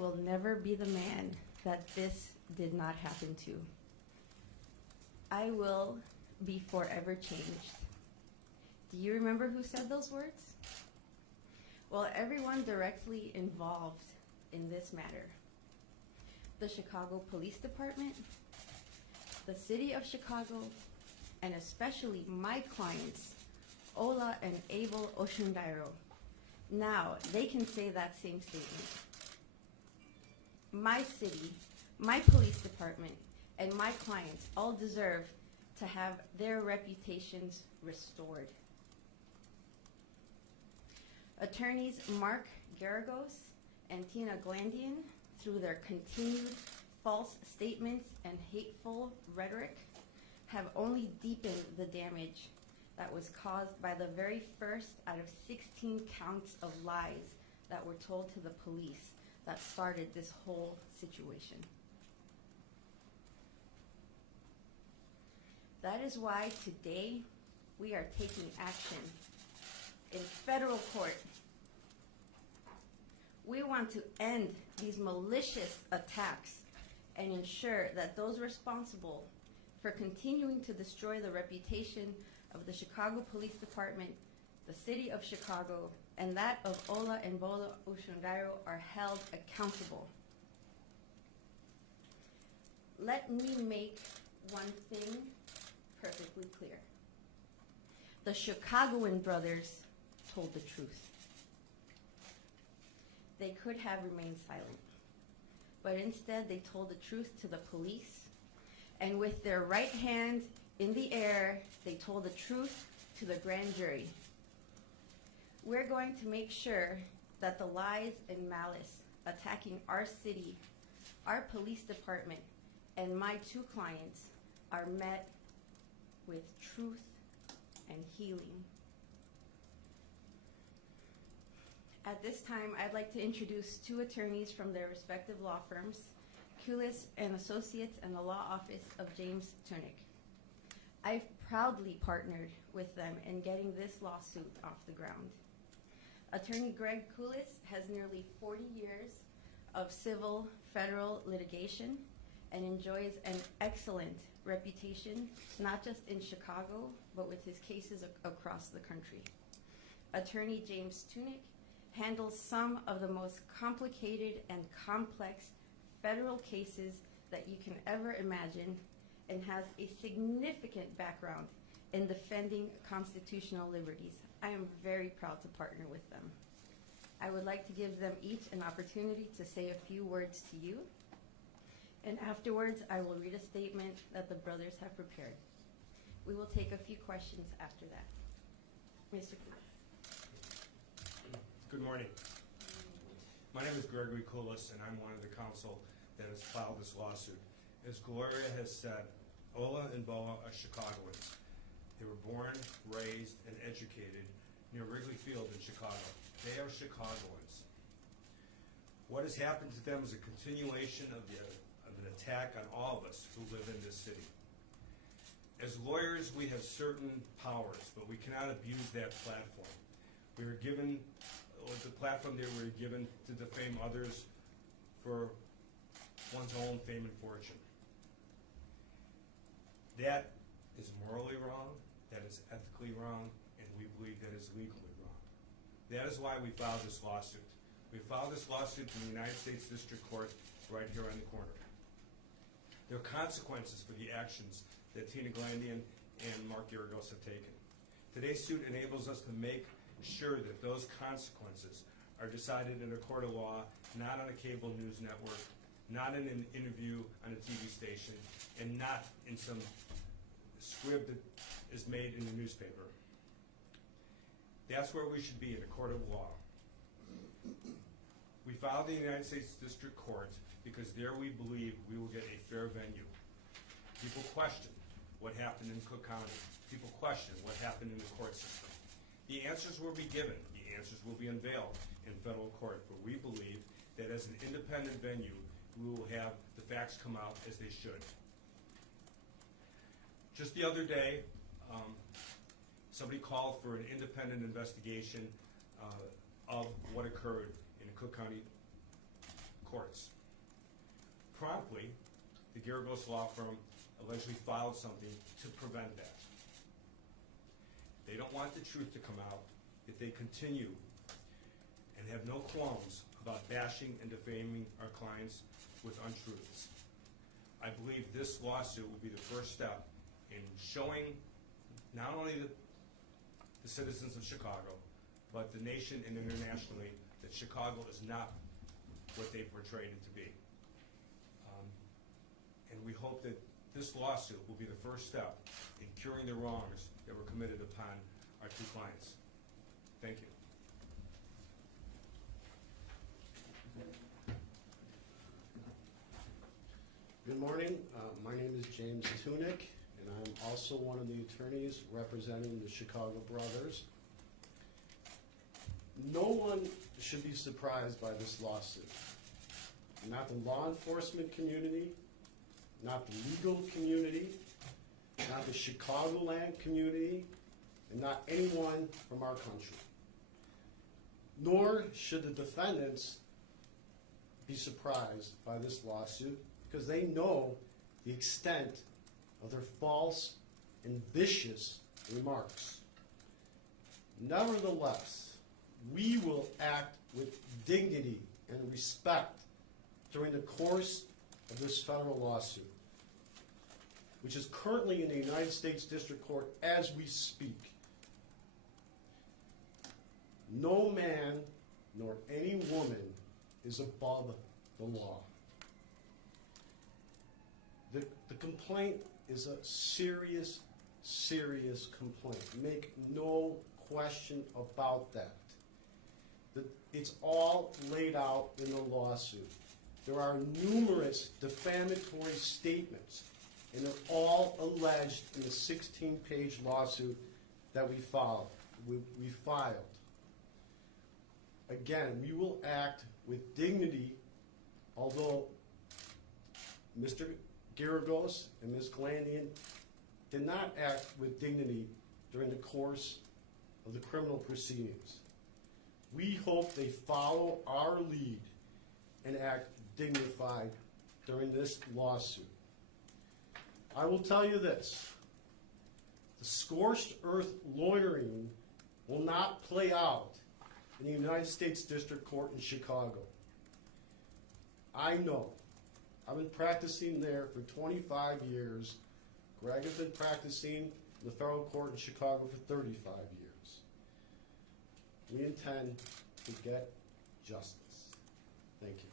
will never be the man that this did not happen to. I will be forever changed. Do you remember who said those words? Well, everyone directly involved in this matter. The Chicago Police Department, the City of Chicago, and especially my clients, Ola and Abel Osundairo. Now, they can say that same statement. My city, my police department, and my clients all deserve to have their reputations restored. Attorneys Mark Geragos and Tina Glandian, through their continued false statements and hateful rhetoric, have only deepened the damage that was caused by the very first out of 16 counts of lies that were told to the police that started this whole situation. That is why today we are taking action in federal court. We want to end these malicious attacks and ensure that those responsible for continuing to destroy the reputation of the Chicago Police Department, the City of Chicago, and that of Ola and Ola Osundairo are held accountable. Let me make one thing perfectly clear. The Chicagoan brothers told the truth. They could have remained silent, but instead they told the truth to the police, and with their right hand in the air, they told the truth to the grand jury. We're going to make sure that the lies and malice attacking our city, our police department, and my two clients are met with truth and healing. At this time, I'd like to introduce two attorneys from their respective law firms, Kulis and Associates and the Law Office of James Tunick. I've proudly partnered with them in getting this lawsuit off the ground. Attorney Greg Kulis has nearly 40 years of civil federal litigation and enjoys an excellent reputation, not just in Chicago, but with his cases across the country. Attorney James Tunick handles some of the most complicated and complex federal cases that you can ever imagine and has a significant background in defending constitutional liberties. I am very proud to partner with them. I would like to give them each an opportunity to say a few words to you, and afterwards I will read a statement that the brothers have prepared. We will take a few questions after that. Mr. Kulis. Good morning. My name is Gregory Kulis, and I'm one of the counsel that has filed this lawsuit. As Gloria has said, Ola and Boa are Chicagoans. They were born, raised, and educated near Wrigley Field in Chicago. They are Chicagoans. What has happened to them is a continuation of an attack on all of us who live in this city. As lawyers, we have certain powers, but we cannot abuse that platform. We were given the platform they were given to defame others for one's own fame and fortune. That is morally wrong, that is ethically wrong, and we believe that is legally wrong. That is why we filed this lawsuit. We filed this lawsuit in the United States District Court right here on the corner. There are consequences for the actions that Tina Glandian and Mark Geragos have taken. Today's suit enables us to make sure that those consequences are decided in a court of law, not on a cable news network, not in an interview on a TV station, and not in some squib that is made in the newspaper. That's where we should be, in a court of law. We filed the United States District Court because there we believe we will get a fair venue. People question what happened in Cook County. People question what happened in the court system. The answers will be given. The answers will be unveiled in federal court, but we believe that as an independent venue, we will have the facts come out as they should. Just the other day, somebody called for an independent investigation of what occurred in the Cook County courts. Promptly, the Geragos law firm allegedly filed something to prevent that. They don't want the truth to come out if they continue and have no qualms about bashing and defaming our clients with untruths. I believe this lawsuit will be the first step in showing not only the citizens of Chicago, but the nation and internationally that Chicago is not what they portrayed it to be. And we hope that this lawsuit will be the first step in curing the wrongs that were committed upon our two clients. Thank you. Good morning. My name is James Tunick, and I'm also one of the attorneys representing the Chicago Brothers. No one should be surprised by this lawsuit. Not the law enforcement community, not the legal community, not the Chicagoland community, and not anyone from our country. Nor should the defendants be surprised by this lawsuit, because they know the extent of their false and vicious remarks. Nevertheless, we will act with dignity and respect during the course of this federal lawsuit, which is currently in the United States District Court as we speak. No man nor any woman is above the law. The complaint is a serious, serious complaint. Make no question about that. It's all laid out in the lawsuit. There are numerous defamatory statements, and they're all alleged in the 16-page lawsuit that we filed. Again, we will act with dignity, although Mr. Geragos and Ms. Glandian did not act with dignity during the course of the criminal proceedings. We hope they follow our lead and act dignified during this lawsuit. I will tell you this: the scorched earth lawyering will not play out in the United States District Court in Chicago. I know. I've been practicing there for 25 years. Greg has been practicing in the federal court in Chicago for 35 years. We intend to get justice. Thank you.